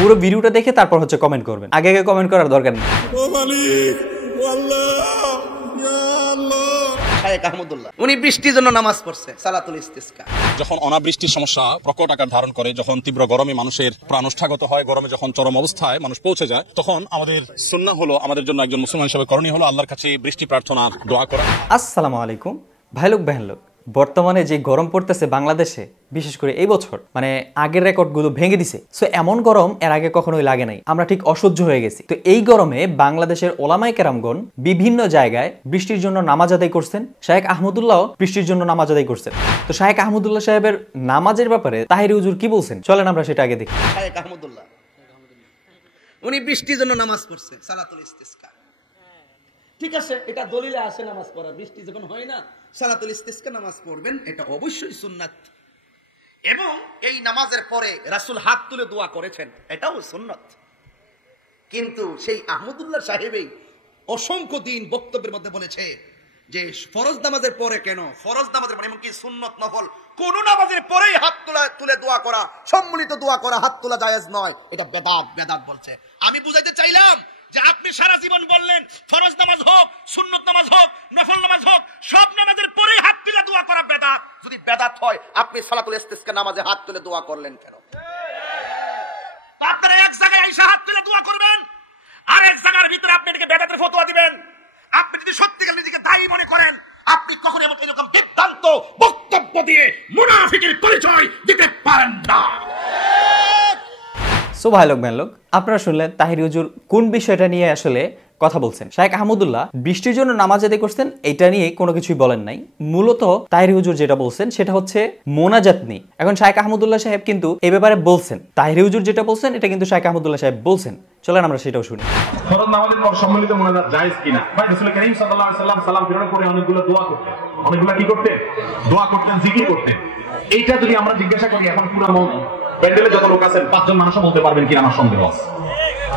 পুরো ভিডিওটা দেখে তারপর হচ্ছে কমেন্ট করবেন, আগে আগে কমেন্ট করার দরকার নেই। উনি বৃষ্টির জন্য নামাজ পড়ছে, সালাতুল ইস্তিসকা। যখন অনাবৃষ্টির সমস্যা প্রকট আকার ধারণ করে, যখন তীব্র গরমে মানুষের প্রাণ ওষ্ঠাগত হয়, গরমে যখন চরম অবস্থায় মানুষ পৌঁছে যায়, তখন আমাদের সুন্নাহ হলো, আমাদের জন্য একজন মুসলমান হিসেবে করণীয় হলো আল্লাহর কাছে বৃষ্টি প্রার্থনার দোয়া করা। আসসালামু আলাইকুম ভাই লোক বেহেন লোক। বর্তমানে যে গরম পড়তেছে বাংলাদেশে, বিশেষ করে এই বছর মানে আগের রেকর্ডগুলো ভেঙে দিছে। সো এমন গরম এর আগে কখনোই লাগে নাই, আমরা ঠিক অসহ্য হয়ে গেছি। তো এই গরমে বাংলাদেশের ওলামায়ে কেরামগণ বিভিন্ন জায়গায় বৃষ্টির জন্য নামাজ আদায় করছেন। শায়েখ আহমদুল্লাহ বৃষ্টির জন্য নামাজ আদায় করছেন। তো শায়েখ আহমদুল্লাহ সাহেবের নামাজের ব্যাপারে তাহিরি হুজুর কি বলছেন, চলেন আমরা সেটা আগে দেখি। শায়েখ আহমদুল্লাহ উনি বৃষ্টির জন্য নামাজ পড়ছে, সালাতুল ইস্তিসকা। ঠিক আছে, এটা দলিলে আসে নামাজ পড়া, বৃষ্টি যখন হয় না সালাতুল ইস্তিসকা নামাজ পড়বেন, এটা অবশ্যই সুন্নাত। এবং এই নামাজের পরে রাসূল হাত তুলে দোয়া করেছেন, এটাও সুন্নাত। কিন্তু সেই আহমদুল্লাহ সাহেবই অসংখ্য দিন বক্তব্যের মধ্যে বলেছে যে ফরজ নামাজের পরে কেন, ফরজ নামাজের পরে এমনকি সুন্নত নফল কোন নামাজের পরেই হাত তুলে দোয়া করা, সম্মিলিত দোয়া করা, হাত তোলা জায়েজ নয়, এটা বেদাত বলছে। আমি বুঝাইতে চাইলাম যে আপনি সারা জীবন বললেন ফরজ নামাজ হোক, সুন্নত নামাজ হোক, নফল নামাজ হোক, সব নামাজের পরেই হাত তুলে দোয়া করা বেদাত। যদি বেদাত হয় আপনি সালাতুল ইস্তিসকা নামাজে হাত তুলে দোয়া করলেন কেন? তো আপনারা এক জায়গায় আইসা হাত তুলে দোয়া করবেন, আর এক জায়গার ভিতরে আপনি এটাকে বেদাতের ফতোয়া দিবেন। আপনি যদি সত্যিকার নিজেকে দায়ী মনে করেন, আপনি কখনো এরকম বিভ্রান্ত বক্তব্য দিয়ে মুনাফিকের পরিচয় দিতে পারেন না। সো ভাই লোক বেন লোক, আপনারা শুনলেন তাহিরি হুজুর কোন বিষয়টা নিয়ে আসলে কথা বলছেন। শায়েখ আহমদুল্লাহ বৃষ্টির জন্য নামাজ আদায় করছেন, এটা নিয়ে কোনো কিছুই বলেন নাই। মূলত তাহিরি হুজুর যেটা বলছেন সেটা হচ্ছে মোনাজাত নিয়ে। এখন শায়েখ আহমদুল্লাহ সাহেব কিন্তু এই ব্যাপারে বলছেন, তাহিরি হুজুর যেটা বলছেন এটা কিন্তু শায়েখ আহমদুল্লাহ সাহেব বলছেন। চলেন আমরা সেটাও শুনি। ফরজ নামাজের পর সম্মিলিত মোনাজাত জায়েজ কিনা? ভাই রাসূল করিম সাল্লাল্লাহু আলাইহি ওয়াসাল্লাম সালাম ফেরানোর পরে অনেকগুলো দোয়া করতেন, অনেকগুলো কি করতেন? দোয়া করতেন, জিকির করতেন। এইটা যদি আমরা জিজ্ঞাসা করি, এখন পুরো প্যান্ডেলে যত লোক আছেন 5 জন মানুষও বলতে পারবেন কিনা আমার সন্দেহ আছে।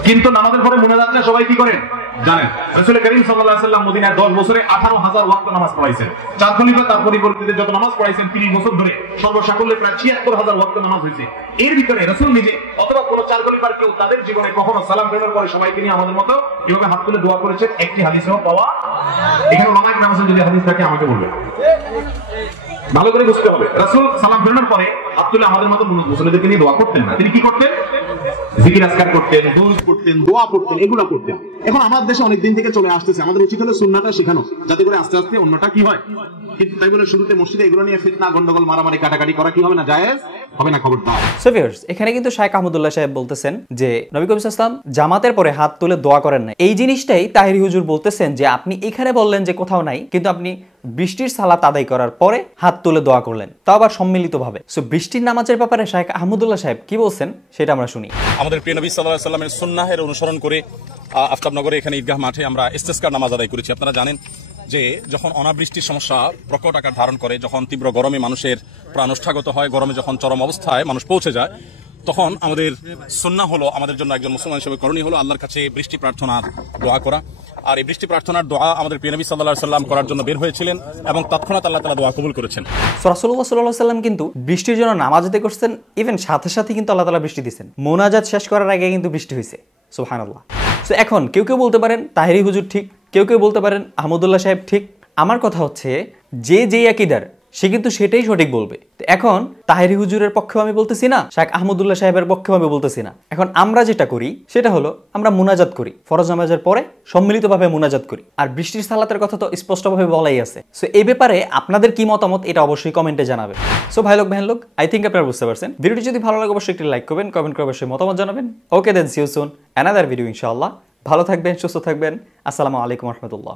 কিন্তু নামাজের পরে মোনাজাতটা সবাই কি করেন জানেন? রাসূল করিম সাল্লাল্লাহু আলাইহি ওয়াসাল্লাম মদিনায় 10 বছরে 18,000 ওয়াক্ত নামাজ পড়াইছেন। 4 খলিফা তার পরিবর্তে যত নামাজ পড়াইছেন 30 বছর ধরে সর্বসাকল্যে প্রায় 76,000 ওয়াক্ত নামাজ হয়েছে। এর ভিতরে রাসূল নিজে অথবা কোন 4 খলিফার কেউ তাদের জীবনে কখনো সালাম ফেরানোর পরে সবাইকে নিয়ে আমাদের মতো এভাবে হাত তুলে দোয়া করেছেন একটি হাদিসেও পাওয়া। এখানে ওলামায়ে কেরামের যদি হাদিস থাকে আমাকে বলবেন, ভালো করে বুঝতে হবে। রাসূল সালাম ফেরানোর পরে হাত তুলে আমাদের মতো মুসলিমদেরকে নিয়ে দোয়া করতেন না। তিনি কি করতেন? জিকির আজকার করতেন, দুরূদ পড়তেন, দোয়া করতেন, এগুলো করতেন। এখন আমাদের দেশে অনেক দিন থেকে চলে আসতেছে, আমাদের উচিত হলো সুন্নাহটা শেখানো, যাতে করে আস্তে আস্তে অন্যটা কি হয়। কিন্তু তাই বলে শুরুতে মসজিদে এগুলো নিয়ে ফিতনা, গন্ডগোল, মারামারি, কাটাকাটি করা কি হবে না? জায়েজ হবে না, খবরদার। সো ভিউয়ার্স, এখানে কিন্তু শায়েখ আহমদুল্লাহ সাহেব বলতেছেন যে নবী করিম সাল্লাল্লাহু আলাইহি ওয়াসাল্লাম জামাতের পরে হাত তুলে দোয়া করেন না। এই জিনিসটাই তাহিরি হুজুর বলতেছেন যে আপনি এখানে বললেন যে কোথাও নাই, কিন্তু আপনি বৃষ্টির সালাত আদায় করার পরে হাত তুলে দোয়া করলেন, তাও আবার সম্মিলিতভাবে। সো বৃষ্টির নামাজের ব্যাপারে শায়েখ আহমদুল্লাহ সাহেব কি বলছেন সেটা আমরা শুনি। আমাদের প্রিয় নবী সাল্লাল্লাহু আলাইহি ওয়াসাল্লামের সুন্নাহের অনুসরণ করে আফতাবনগরে এখানে ঈদগাহ মাঠে আমরা ইস্তিসকার নামাজ আদায় করেছি। আপনারা জানেন যে যখন অনাবৃষ্টির সমস্যা প্রকট আকার ধারণ করে, যখন তীব্র গরমে মানুষের প্রাণ ওষ্ঠাগত হয়, গরমে যখন চরম অবস্থায় মানুষ পৌঁছে যায়, তখন আমাদের সুন্নাহ হলো, আমাদের জন্য একজন মুসলমান হিসেবে করণীয় হলো আল্লাহর কাছে বৃষ্টি প্রার্থনার দোয়া করা। আর এই বৃষ্টি প্রার্থনার দোয়া আমাদের প্রিয় নবী সাল্লাল্লাহু আলাইহি ওয়াসাল্লাম করার জন্য বের হয়েছিলেন এবং তৎক্ষণাৎ আল্লাহ তাআলা দোয়া কবুল করেছেন। রাসূলুল্লাহ সাল্লাল্লাহু আলাইহি ওয়াসাল্লাম কিন্তু বৃষ্টির জন্য নামাজ আদায় করছেন, ইভেন সাথে সাথে কিন্তু আল্লাহ তাআলা বৃষ্টি দিয়েছেন। মোনাজাত শেষ করার আগে কিন্তু বৃষ্টি হয়েছে, সুবহানাল্লাহ। সো এখন কেউ কেউ বলতে পারেন তাহিরি হুজুর ঠিক, কেউ কেউ বলতে পারেন আহমদুল্লাহ সাহেব ঠিক। আমার কথা হচ্ছে যে যেই আকীদার সে কিন্তু সেটাই সঠিক বলবে। তো এখন তাহিরি হুজুরের পক্ষেও আমি বলতেছি না, শায়েখ আহমদুল্লাহ সাহেবের পক্ষেও আমি বলতেছি না। এখন আমরা যেটা করি সেটা হলো আমরা মুনাজাত করি, ফরজ নামাজের পরে সম্মিলিতভাবে মুনাজাত করি। আর বৃষ্টির সালাতের কথা তো স্পষ্টভাবে বলাই আছে। সো এই ব্যাপারে আপনাদের কি মতামত এটা অবশ্যই কমেন্টে জানাবেন। সো ভাই লোক বেহেন লোক, আই থিঙ্ক আপনারা বুঝতে পারছেন। ভিডিওটি যদি ভালো লাগে অবশ্যই একটি লাইক করবেন, কমেন্ট করে অবশ্যই মতামত জানাবেন। Okay then, see you soon another video ইনশাআল্লাহ। ভালো থাকবেন, সুস্থ থাকবেন। আসসালামু আলাইকুম ওয়া রাহমাতুল্লাহ।